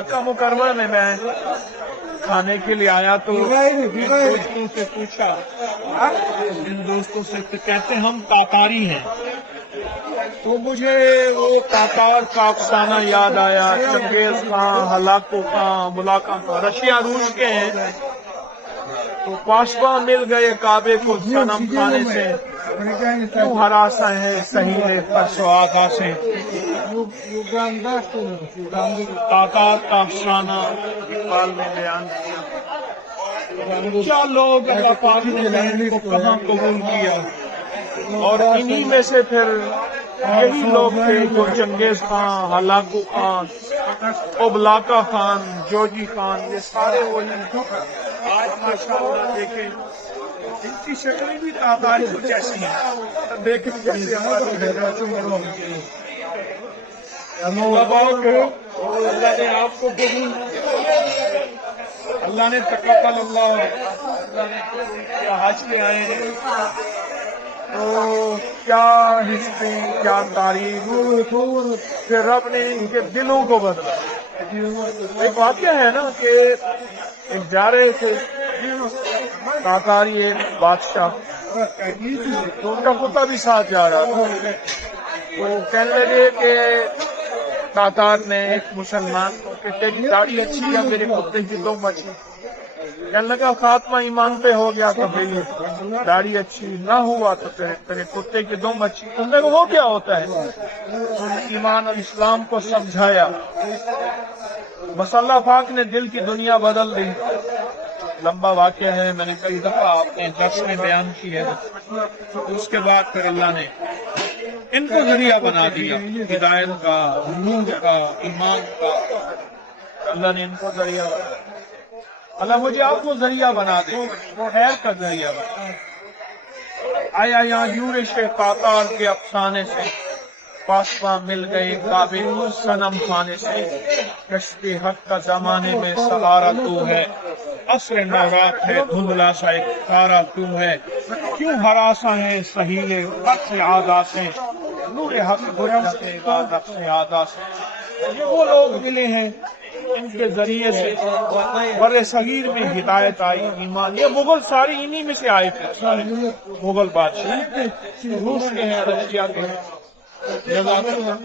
مکہ مکرمہ میں میں کھانے کے لیے آیا تو دوستوں سے پوچھا، ان دوستوں سے کہتے ہم تاتاری ہیں، تو مجھے وہ تاتار کا افسانہ یاد آیا، چنگیز خان، ہلاکو خان، ملاقہ خان، رشیا روس کے ہیں، تو پاسباں مل گئے کعبے کو صنم کھانے سے، کیوں ہراساں ہے سہیلے پرسوادہ سے۔ تاتار کا افسانہ اقبال نے بیان کیا، کیا لوگ اللہ پاک نے ان کو کہاں قبول کیا، اور انہی میں سے پھر یہی لوگ تھے جو چنگیز خان، ہلاکو خان، ابلاکا خان، جوجی خان، یہ سارے وہی۔ آج ماشاءاللہ دیکھیں ان کی شکلیں بھی تاتاری کچھ ایسی ہیں، دیکھیں جیسے اللہ نے آپ کو قبول کیا، اللہ نے تقبل اللہ حج پہ آئے ہیں، تو کیا ہسٹری، کیا تاریخ، پھر رب نے ان کے دلوں کو بدلا۔ ایک واقعہ ہے نا کہ ایک جا رہے تھے تاتاری ایک بادشاہ، تو ان کا کتا بھی ساتھ جا رہا تھا، تو کہنے لگے کہ تاتار نے ایک مسلمان کو کہ تیری داڑھی اچھی ہے، میرے کتے کی دم اچھی۔ کہنے لگا خاتمہ ایمان پہ ہو گیا تو بھئی داڑھی اچھی نہ ہوا تو تیرے کتے کی دم اچھی۔ تم نے وہ کیا ہوتا ہے؟ ایمان اور اسلام کو سمجھایا، بس اللہ پاک نے دل کی دنیا بدل دی۔ لمبا واقعہ ہے، میں نے کئی دفعہ اپنے درس میں بیان کی ہے۔ اس کے بعد پھر اللہ نے ان کو ذریعہ بنا دیا ہدایت کا، نور کا، ایمان کا، اللہ نے ان کو ذریعہ بنا دیا۔ اللہ مجھے آپ کو ذریعہ بنا دے، خیر کا ذریعہ بنا دے۔ آیا یہاں یورش تاتار کے افسانے سے، پاسباں مل گئے کعبے کو صنم کھانے سے، کشف حق کا زمانے میں سہارا تو ہے، عصر نورات ہے دھندلا سا ایک تارا تو ہے، کیوں ہراساں ہے سہیلے رقص عادا سے، نور حق گزرتے گا رقص عادا سے۔ یہ وہ لوگ ملے ہیں ان کے ذریعے سے بر صغیر میں ہدایت آئی، ایمان۔ یہ مغل سارے انہی میں سے آئے تھے، سارے مغل بادشاہ روس کے ہیں، رشیا کے ہیں۔ جزاک اللہ۔